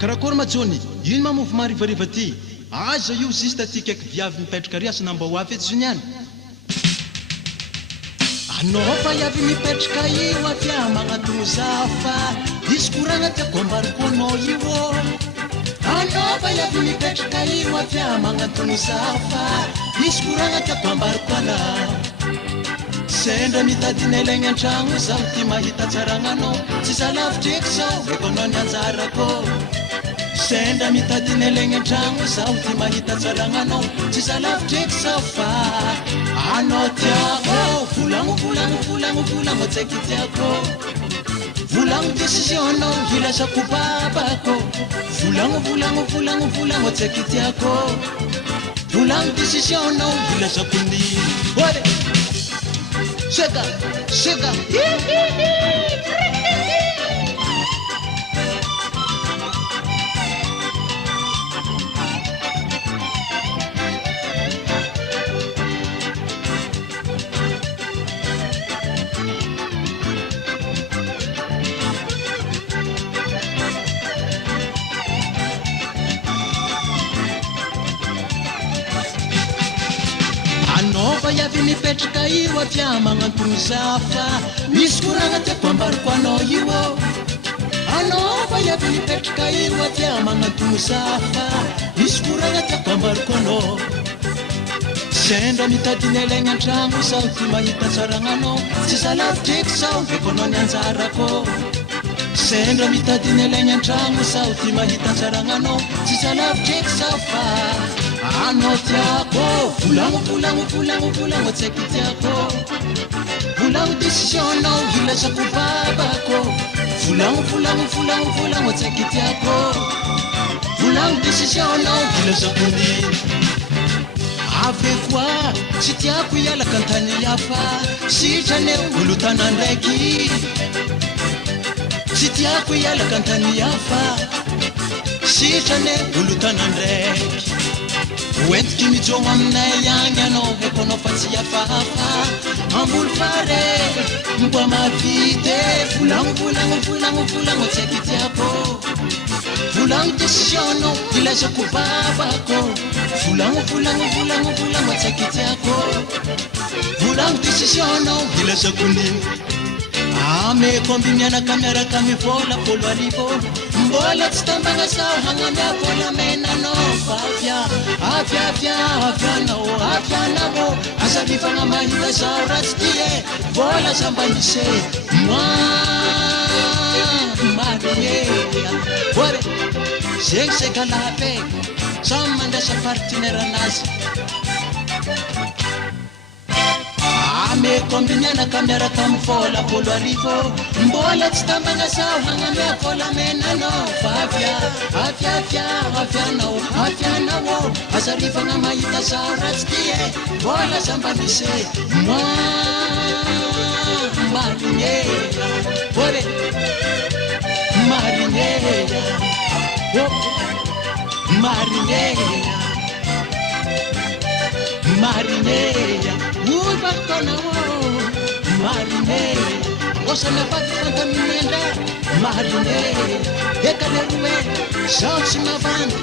Karakory Majony, ino ma mofo marivariva ty? Aza io zista ty kaiky viavy mipetraka riasa namba ho avy eto zony any. Anao fa avy mipetraka io afya magnatony zafa, isy koragna tiako ambariko anao io. Anao fa avy mipetraka io afya magnatony zafa, isy koragna tiako ambariko anao. Sendra mitadiny ilaigny an-tragno zaho ty mahita tsaragnanao, tsy salavitreky zao veko anao ny anjarako. Sendra mitadiny ilaigny an-tragno zaho ty mahita tsaragnanao, tsy salavitreky zao fa anao tiako. Volagno tsaiky tiako, volagno décision-nao hilasako babako. Volagno tsaiky tiako, volagno décision-nao hilasako ny ore. Chega. Anova avy mipetraka io afya magnantony zafa, misy koragna tiako ambariko anao io. Anova avy mipetraka io afya magnantony zafa, misy koragna tiako ambariko anao. Sendra mitadiny ilaigny an-tragno zaho ty mahita tsaragnanao, tsy salavitreky zaho veko anao ny anjarako. Sendra mitadiny ilaigny an-tragno zaho ty mahita tsaragnanao, tsy salavitreky zaho fa anao tiako. Volagno tsaiky tiako, volagno décision-nao hilasako babako. Volagno tsaiky tiako, volagno décision-nao hilasako ny ave koa. Tsy tiako hialaka an-tany hafa, sitrane olotana ndraiky. Tsy tiako hialaka an-tany hafa, sitrane olotana ndraiky. Oentiky mijogno aminay agny anao, haiko anao fa tsy hafahafa. Ambolo fare mba mavity, volagno tsaiky tiako, volagno décision-nao hilasako babako. Volagno tsaiky tiako, volagno décision-nao hilasako ny ameko amby mianaka miaraka mivola 10,000. Mbola tsy tambagna zaho hagnamia vola menanao fa afyanao azarifagna mahita zaho ratsy ty e. Vola za mba hisy marigneya ore zegny sekalapy samy mandrasa partenaire anazy. Ameko amby mianaka miaraka mivola 10,000. Mbola tsy tambagna zaho hagnamia vola menanao fa afyanao azarifagna mahita zaho ratsy ty e. Vola za mba misy marigneya ore marigneya ui baktanao marigneya osana fatifantaminendra marigneya ekaleroe zaho tsy mavanda.